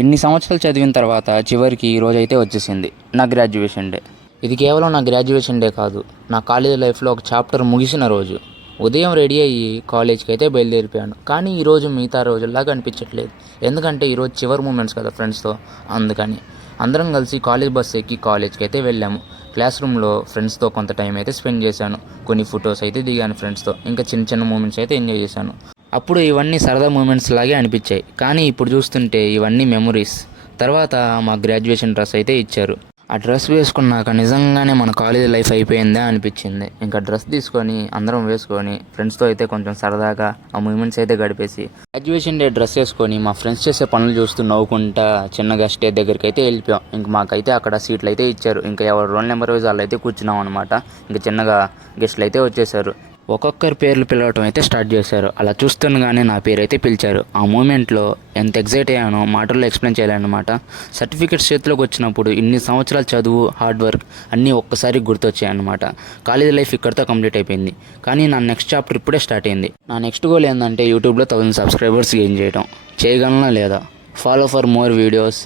ఇన్ని సంవత్సరాలు చదివిన తర్వాత చివరికి ఈ రోజైతే వచ్చేసింది నా గ్రాడ్యుయేషన్ డే. ఇది కేవలం నా గ్రాడ్యుయేషన్ డే కాదు, నా కాలేజీ లైఫ్లో ఒక చాప్టర్ ముగిసిన రోజు. ఉదయం రెడీ అయ్యి కాలేజ్కి అయితే బయలుదేరిపోయాను. కానీ ఈరోజు మిగతా రోజుల్లాగా అనిపించట్లేదు. ఎందుకంటే ఈరోజు చివరి మూమెంట్స్ కదా ఫ్రెండ్స్తో. అందుకని అందరం కలిసి కాలేజ్ బస్ ఎక్కి కాలేజ్కి అయితే వెళ్ళాము. క్లాస్ రూమ్లో ఫ్రెండ్స్తో కొంత టైం అయితే స్పెండ్ చేశాను. కొన్ని ఫొటోస్ అయితే దిగాను ఫ్రెండ్స్తో. ఇంకా చిన్న చిన్న మూమెంట్స్ అయితే ఎంజాయ్ చేశాను. అప్పుడు ఇవన్నీ సరదా మూమెంట్స్ లాగే అనిపించాయి. కానీ ఇప్పుడు చూస్తుంటే ఇవన్నీ మెమొరీస్. తర్వాత మా గ్రాడ్యుయేషన్ డ్రెస్ అయితే ఇచ్చారు. ఆ డ్రెస్ వేసుకున్నాక నిజంగానే మన కాలేజీ లైఫ్ అయిపోయిందే అనిపించింది. ఇంకా డ్రెస్ తీసుకొని అందరం వేసుకొని ఫ్రెండ్స్తో అయితే కొంచెం సరదాగా ఆ మూమెంట్స్ అయితే గడిపేసి గ్రాడ్యుయేషన్ డే డ్రెస్ వేసుకొని మా ఫ్రెండ్స్ చేసే పనులు చూస్తూ నవ్వుకుంటా చిన్నగా స్టేజ్ దగ్గరికి అయితే వెళ్ళిపోయాం. ఇంక మాకైతే అక్కడ సీట్లు అయితే ఇచ్చారు. ఇంకా ఎవరు రోల్ నెంబర్ వైజ్ వాళ్ళు అయితే కూర్చున్నాం అనమాట. ఇంకా చిన్నగా గెస్ట్లు అయితే వచ్చేసారు. ఒక్కొక్కరి పేర్లు పిలవటం అయితే స్టార్ట్ చేశారు. అలా చూస్తుండగానే నా పేరు అయితే పిలిచారు. ఆ మూమెంట్లో ఎంత ఎగ్జైట్ అయ్యానో మాటల్లో ఎక్స్ప్లెయిన్ చేయాలన్నమాట. సర్టిఫికెట్స్ చేతిలోకి వచ్చినప్పుడు ఇన్ని సంవత్సరాల చదువు, హార్డ్ వర్క్ అన్నీ ఒక్కసారి గుర్తొచ్చాయన్నమాట. కాలేజీ లైఫ్ ఇక్కడితో కంప్లీట్ అయిపోయింది. కానీ నా నెక్స్ట్ చాప్టర్ ఇప్పుడే స్టార్ట్ అయింది. నా నెక్స్ట్ గోల్ ఏంటంటే యూట్యూబ్లో 1000 సబ్స్క్రైబర్స్ గెయిన్ చేయడం. చేయగలనా లేదా? Follow for more videos.